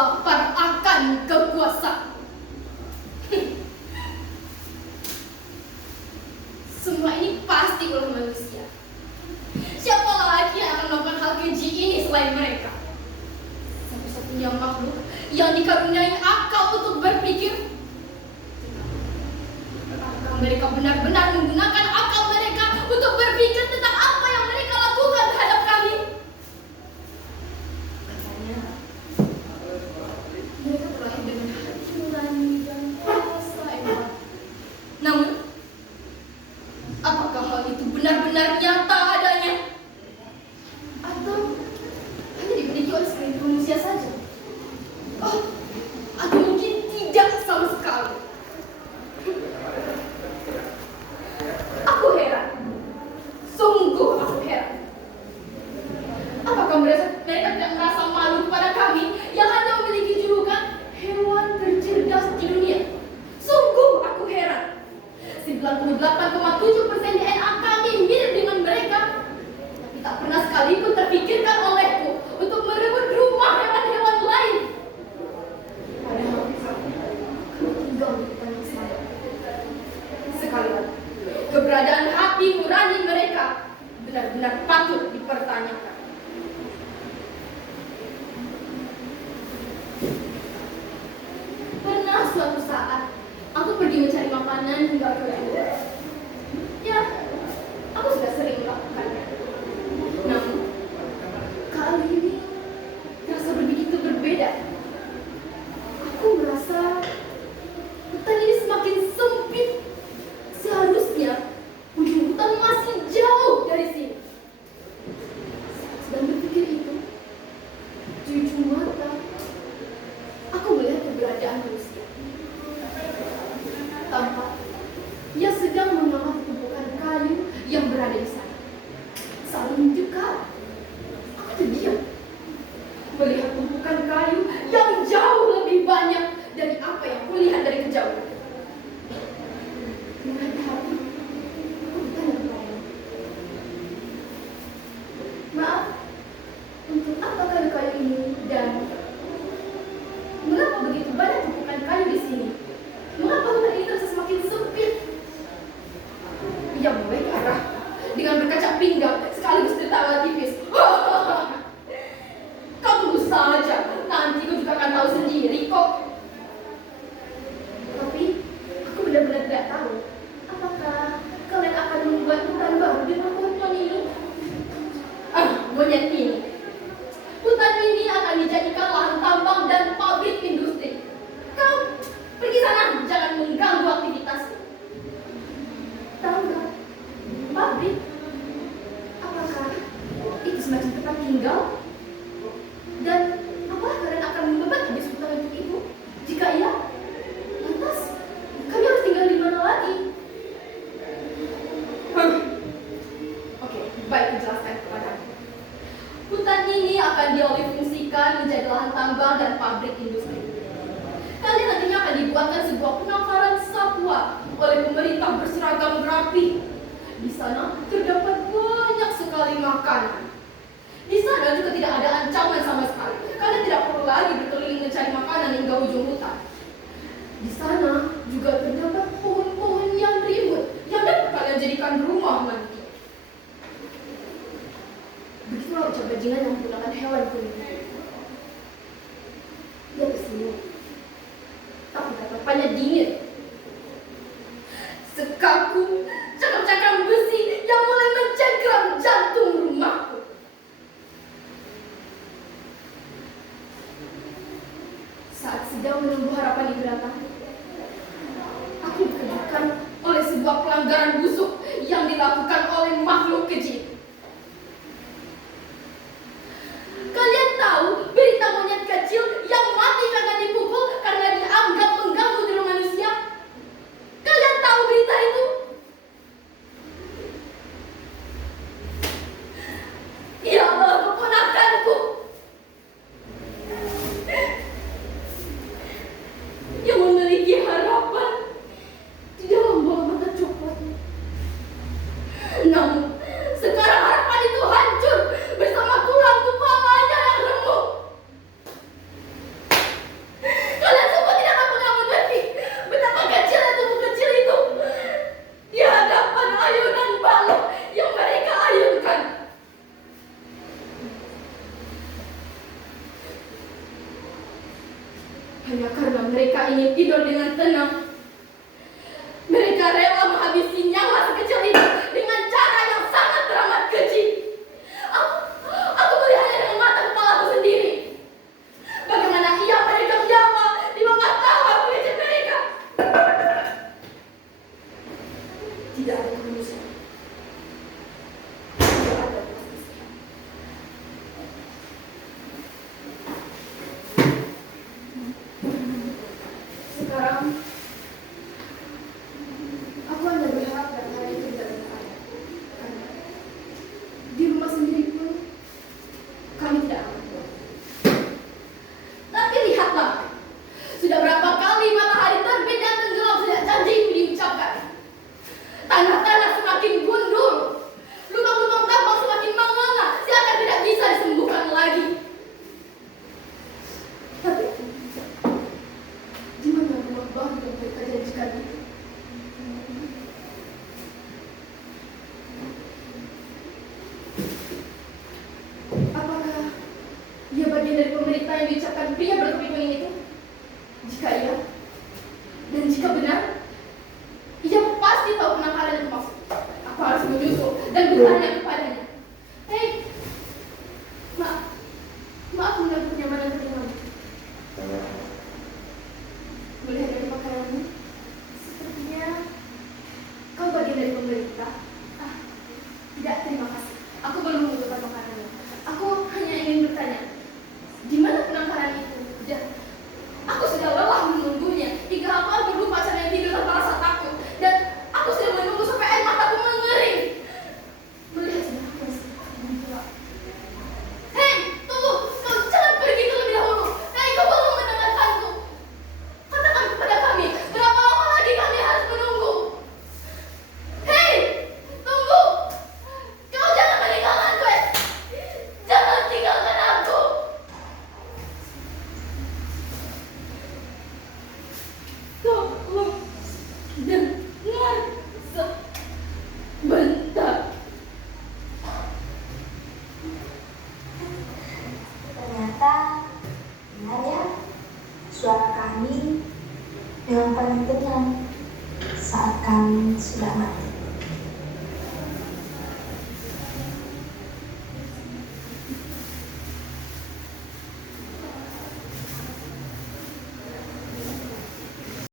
lapar akan kekuasaan. Semua ini pasti ulah manusia. Siapa lagi yang akan melakukan hal keji ini selain mereka? Satu-satunya makhluk yang dikaruniai akal untuk berpikir. Apakah mereka benar-benar menggunakan akal mereka untuk berpikir tentang apa yang mereka lakukan terhadap kami? Katanya, mereka terlahir dengan hati nurani dan rasa empati. Namun, apakah hal itu benar-benar nyata adanya? Atau hanya dimiliki oleh segelintir manusia saja? Oh, atau mungkin tidak sama sekali. Aku heran. Sungguh aku heran. Apakah mereka tidak merasa malu kepada kami yang hanya memiliki julukan hewan tercerdas di dunia? Sungguh aku heran. 98,7% DNA kami mirip dengan mereka. Tapi tak pernah sekalipun terpikirkan olehku untuk merebut rumah hewan-hewan lain. Padahal kami tinggal di depan sana. Sekali lagi, keberadaan hati nurani mereka benar-benar patut dipertanyakan. Pernah suatu saat aku pergi mencari makanan hingga keluar. Ya, aku sudah sering melakukannya. Namun, kali ini rasa begitu berbeda. Aku merasa hutan ini semakin sempit. Seharusnya ujung hutan masih jauh dari sini. Saat sedang berpikir itu, di ujung mata, aku melihat keberadaan manusia. Tampak ia sedang mengamati tumpukan kayu yang berada di sana. Saat mendekat, aku terdiam melihat tumpukan kayu yang jauh lebih banyak dari apa yang kulihat dari kejauhan. Dengan hati, aku bertanya kepadanya, maaf, untuk apa kayu-kayu ini dan mengapa begitu banyak tumpukan kayu di sini? Mengapa hutan ini terasa semakin sempit? Ia mulai ke arah dengan berkacak pinggang sekaligus tertawa tipis. Kau tunggu saja, nanti kau juga akan tahu sendiri kok. Tapi aku benar-benar tidak tahu apakah kalian akan membuat hutan baru di hutan ini. Monyet ini. Hutan ini akan dijadikan lahan tambang dan pabrik industri. Kau pergi sana, jangan mengganggu aktivitasku. Tahu nggak? Pabrik? Apakah itu semacam tempat tinggal? Dan apakah kalian akan membebat habis hutan untuk itu? Jika iya, lantas kami harus tinggal di mana lagi? Oke, baik, jelaskan kepadamu. Hutan ini akan dialihfungsikan menjadi lahan tambang dan pabrik industri. Kali nantinya akan dibuatkan sebuah penangkaran satwa oleh pemerintah berseragam rapi. Di sana terdapat banyak sekali makanan. Di sana juga tidak ada ancaman sama sekali. Kalian tidak perlu lagi berkeliling mencari makanan hingga ujung hutan. Di sana juga terdapat pohon-pohon yang rimbun yang dapat kalian jadikan rumah nanti. Begitulah ucap bajingan yang menggunakan hewan kuning. Dia tersenyum, tapi tatapannya dingin. Sekaku cakram-cakram besi yang mulai mencengkeram jantung rumahku. Saat sedang menunggu harapan digerakkan, aku dikejutkan oleh sebuah pelanggaran busuk yang dilakukan oleh makhluk keji. Kalian tahu berita monyet kecil yang mati karena dipukul karena dianggap mengganggu tidur manusia? Kalian tahu berita itu? Ya Allah, keponakanku yang memiliki harapan di dalam bola mata coklat. Namun Hanya karena mereka ingin tidur dengan tenang. Mereka rela menghabisi nyawa sekecil ini dengan cara yang sangat teramat keji. Aku melihatnya dengan mata kepalaku sendiri. Bagaimana ia meregang nyawa di bawah tawa kecil mereka. Tidak ada kemanusiaan. Tidak ada kemanusiaan. Sekarang aku hanya berharap dan hari itu tidak berada. Karena di rumah sendiri pun kami tidak akan pulang. Tapi lihatlah, sudah berapa kali matahari terbit dan tenggelam sejak janji itu diucapkan. Tanah-tanah semakin gundul, lubang-lubang tambang semakin menganga, seakan tidak bisa disembuhkan lagi. Tapi di mana rumah baru yang mereka janjikan itu? Apakah ia bagian dari pemerintah yang diucapkan pria bertopi kuning itu? Jika iya, dan jika benar, ia pasti tahu penangkaran itu maksud. Aku harus menyusul dan bertanya kepadanya. Hei, maaf mengganggu kenyamanan telingamu. Melihat dari pakaianmu, sepertinya kau bagian dari pemerintah. Tidak, terima kasih. Aku belum membutuhkan makanannya. Aku hanya ingin bertanya, di mana penangkaran itu? Dan aku sudah lelah menunggunya hingga aku hampir lupa caranya tidur tanpa rasa takut. Dan aku sudah menunggu sampai air mataku mengering. Melihat sudah aku masih pula. Hei, tunggu! Kau jangan pergi terlebih dahulu. Kau belum mendengarkanku. Katakan kepada kami, berapa lama lagi kami harus menunggu? Hei, tunggu! Kau jangan meninggalkanku. Jangan tinggalkan aku. Tolong dengar sebentar. Ternyata benar ya, suara kami memang paling tenang saat kami sudah mati.